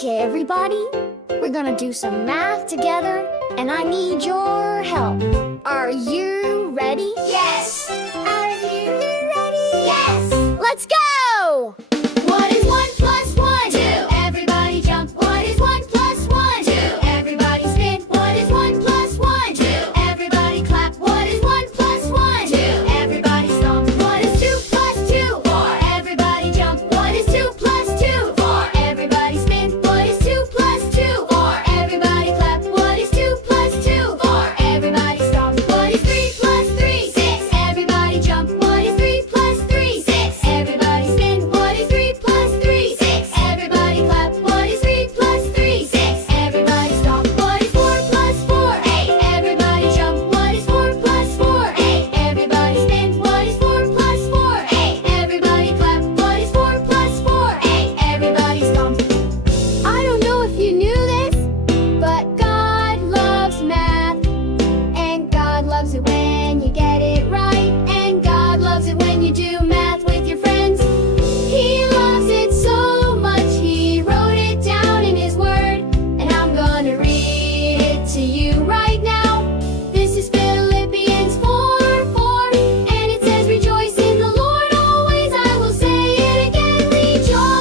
Okay, everybody, we're gonna do some math together, and I need your help. Are you ready? Yes! Are you ready? Yes! Let's go! What is 1 plus 1? 2. Everybody jump. What is 1 plus 1? 2. Everybody spin. What is 1 plus 1? 2. Everybody clap. What is 1 plus 1? 2. Everybody stomp. What is 2 plus 2? 4. Everybody jump. What is 2 plus 2? 4. Everybody spin. What is 2 plus 2? 4. Everybody clap. What is 2 plus 2? 4. Everybody stomp. What is 3 plus 3? 6. Everybody jump. What is 3 plus 3? 6. Everybody spin. What is 3 plus 3? 6. Everybody clap. What is 3 plus 3? 6. Everybody stomp. What is 4 plus 4? 8. Everybody jump. What is 4 plus 4? 8. Everybody spin. What is 4 plus 4? 8. Everybody clap. What is 4 plus 4? 8. Everybody stomp. I don't know if you knew this, but God loves math. And God loves it when you get it right. And God loves it when you do math with your friends. He loves it so much, He wrote it down in His Word. And I'm gonna read it to you right now. This is Philippians 4:4, and it says, "Rejoice in the Lord always." I will say it again, rejoice.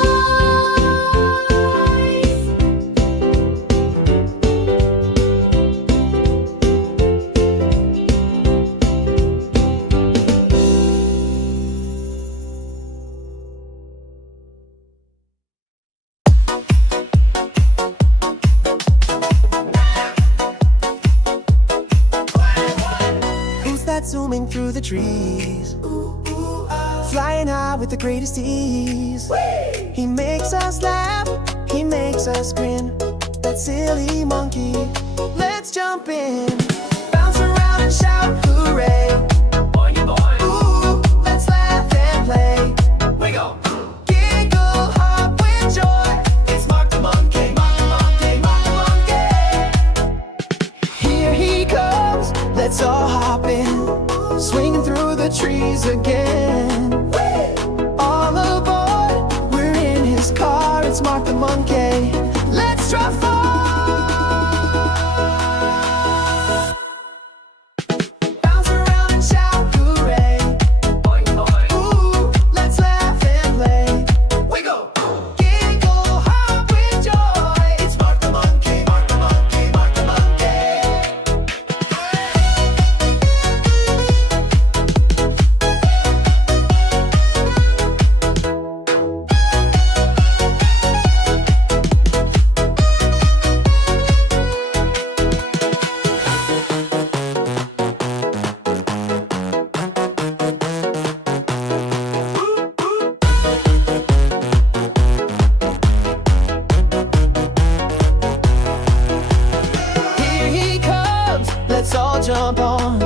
Who's that zooming through the trees? Flying high with the greatest ease. He makes us laugh, he makes us grin. That silly monkey, let's jump in. Bounce around and shout hooray. Ooh, let's laugh and play. Giggle, hop with joy. It's Mark the Monkey, Mark the Monkey, Mark the Monkey. Here he comes, let's all hop in. Swinging through the trees again. All aboard, we're in his car. It's Mark the Monkey. Let's drive far. Bounce around and shout hooray. Ooh, let's laugh and play. Giggle, hop with joy. It's Mark the Monkey, Mark the Monkey, Mark the Monkey. Here he comes, let's all jump on.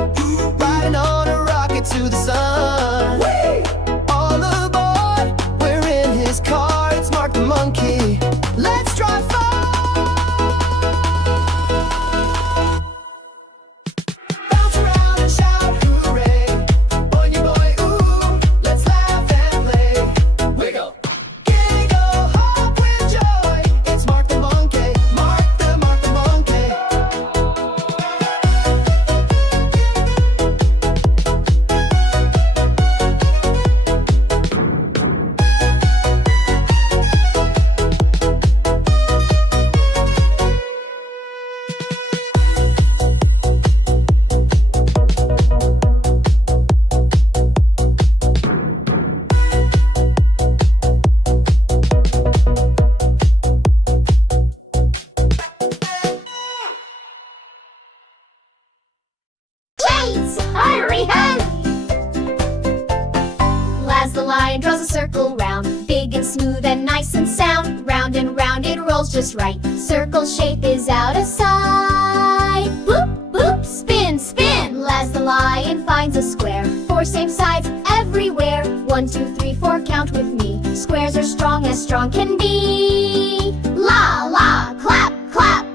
Riding on a rocket to the sun. All aboard, we're in his car. It's Mark the Monkey. Let's drive far. Bounce around and shout hooray. Boy, ooh, let's laugh and play. Giggle, hop with joy. It's Mark the Monkey, Mark the Monkey. Please, hurry home! Laz the Lion draws a circle round, big and smooth and nice and sound. Round and round it rolls just right. Circle shape is out of sight. Boop, boop, spin, spin. Laz the Lion finds a square. 4 same sides everywhere. 1, 2, 3, 4, count with me. Squares are strong as strong can be. La, la, clap, clap.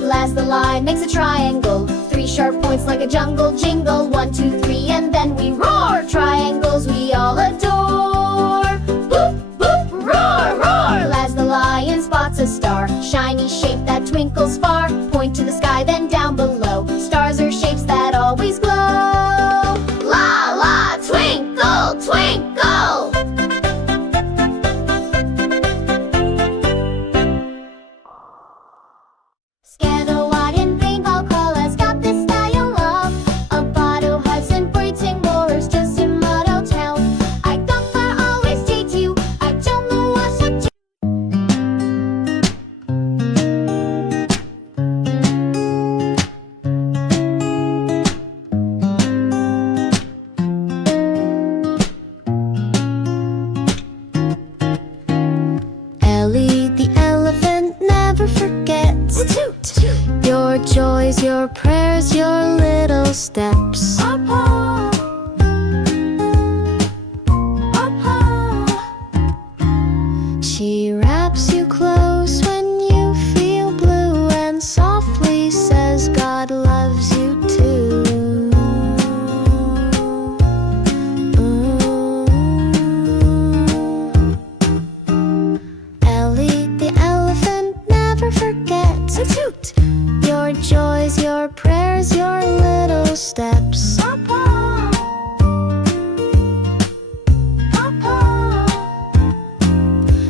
Laz the Lion makes a triangle. 3 sharp points like a jungle jingle. 1, 2, 3, and then we roar. Triangles we all adore. Boop, above and down below. Stars are shapes that always glow. La la, twinkle, twinkle. Scatter wide and rainbow colors got the style of a bottle Hudson breathing roars just in Model Town. I got far always date you. I don't know what's up to. Ellie the elephant never forgets your joys, your prayers, your little steps. She wraps you close when you feel blue and softly says God loves you too. Ellie the elephant never forgets your joys, your prayers, your little steps.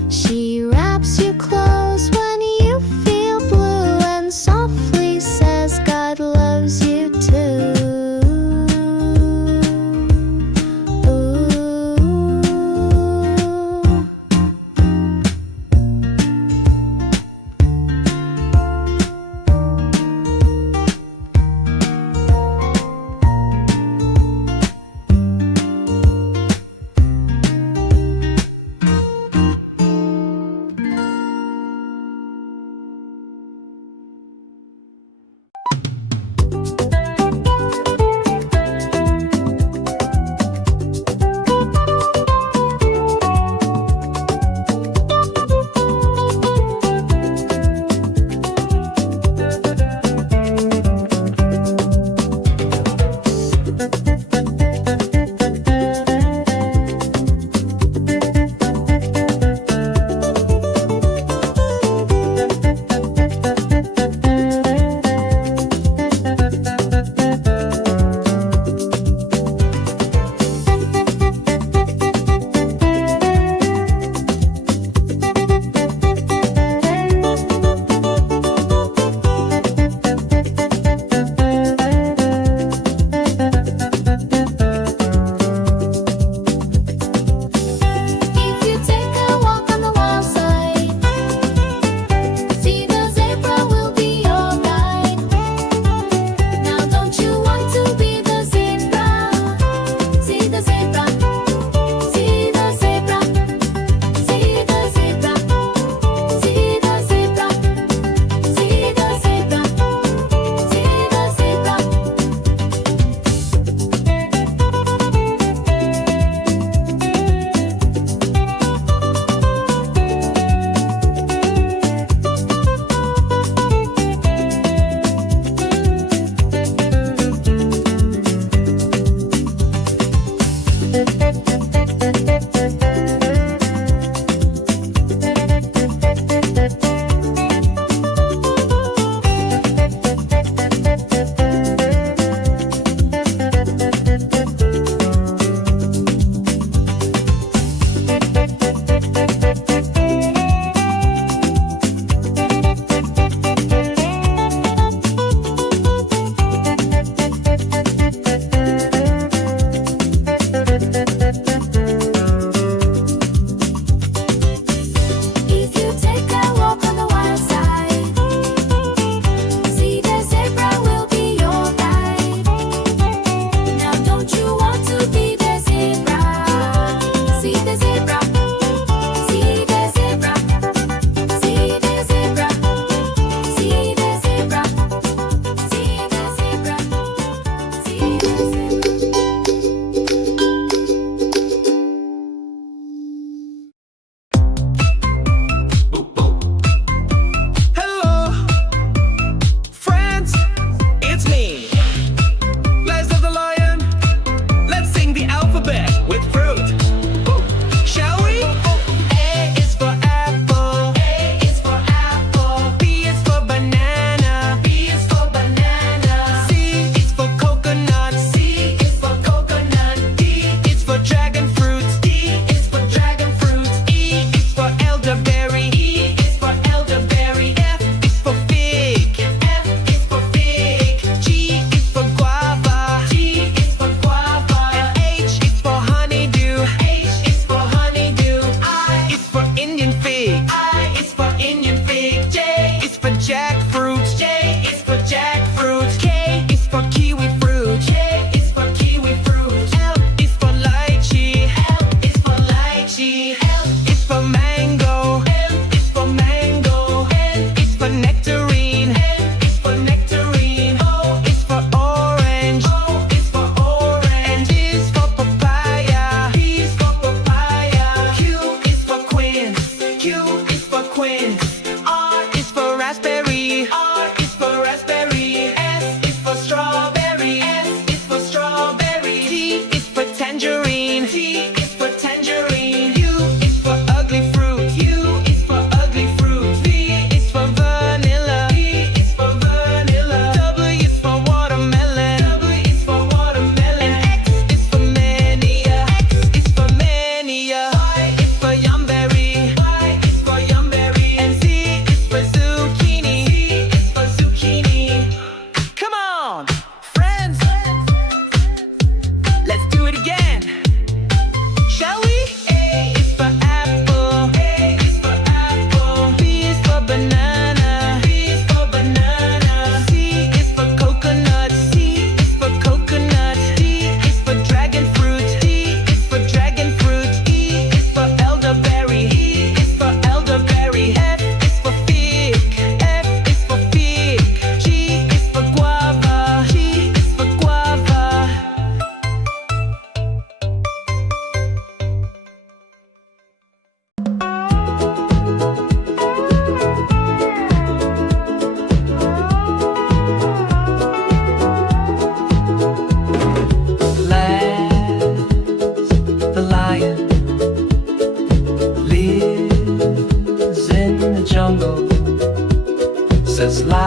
She wraps you close when you feel blue and softly says God loves you too. If you take a walk on the wild side, Zee the zebra will be your guide. Now don't you want to be the zebra? Zee the zebra, Zee the zebra, Zee the zebra, Zee the zebra, Zee the zebra, Zee the zebra. just like